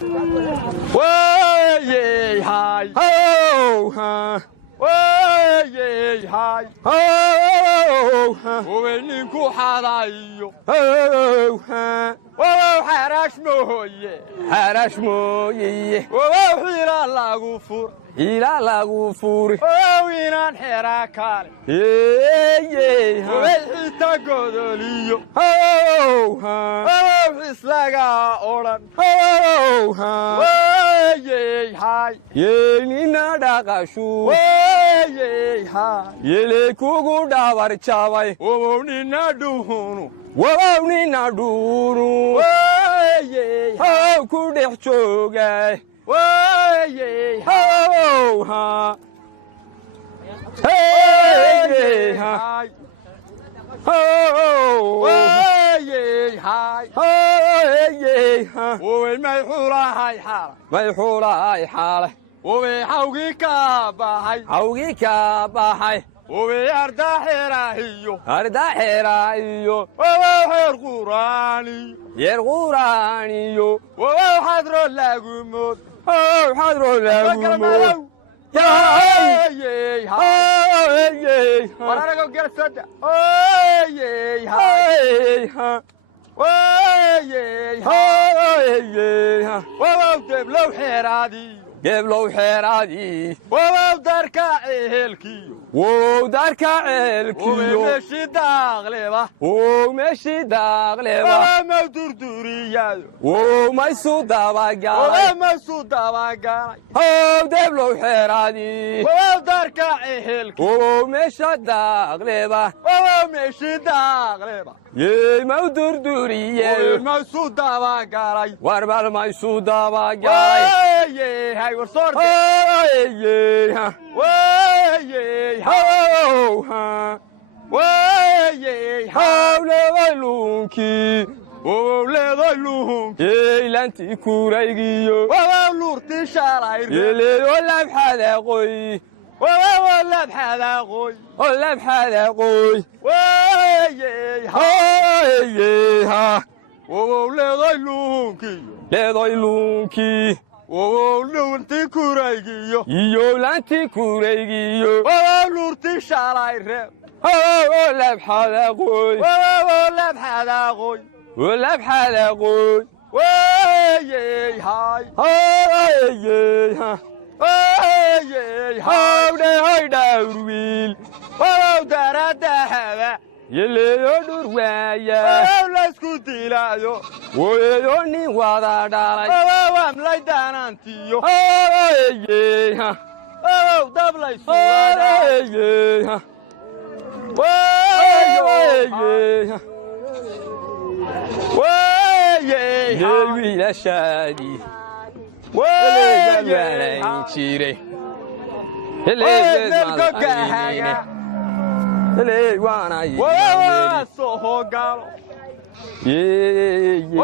Way hi ho ha. Way hi ho ha. Ninku xadayo. Ho ha. Wow xarash mooye. Xarash mooye. Wow xira lagu fur. Ila lagu fur. Wow inaan xira kale. Ha. Way xita godoliyo. Ho ha. Wow islaga oran. Ho ha. Way hi. Yenina dhaqashu. Way hi. Yele kugu dhabar chabay. Wow nina duhunu. Wow nina duhunu. Way hi. Ku dhex joogay. Way hi. Ha. Hey hi. Oh, way hi. Hey hi. Way may xulahay xaal. May xulahay xaal. Way xawgi ka bahay. Xawgi ka bahay. Way arda xirahiyo. Arda xirahiyo. Way xeer quraani. Yer quraaniyo. Way xadro lagu mood. Xadro lagu mood. Hey hi. Wararago galsada. Hey hi. Way hi. Wow deblow xiraadi. Deblow xiraadi. Wow darka ehelkiyo. Wow darka ehelkiyo. Meeshi daaqleba. Wow meeshi daaqleba. Wow ma durduriyado. Wow ma sudabagay. Wow ma sudabagay. Wow deblow xiraadi. Wow darka ehelkiyo. Wow meeshi daaqleba. Wow meeshi daaqleba. Yey ma durduriyado. Wow ma sudabagay. Warbal ma sudabagay. Yey hay warsor. Yey ha. Way ho ha. Way ho le lunki. Oh le lunki. Lanti kuraygiyo. Wow lurti shalay. Yele wala bxada qoy. Wow wala bxada qoy. Wala bxada qoy. Way ha. Wow le lunki. Le lunki. Wow lunti kuraygiyo. Iyo lanti kuraygiyo. Wow lurti shalay reeb. Wow la bxada qoy. Wow la bxada qoy. Wala bxada qoy. Way hi. Hey ha. Way hi. Hay dawrwil. Wow darada haba. Yele dur waaya. Wow la isku dilaayo. Weeyo ni wada dhalay. Wow am lay daanantiyo. Hey ha. Wow dablay suwada. Hey ha. Way ha. Way ha. Wiila shaadi. Way ha. Chire. Hele malka. Hele wana yi. Wow so galo. Yeah.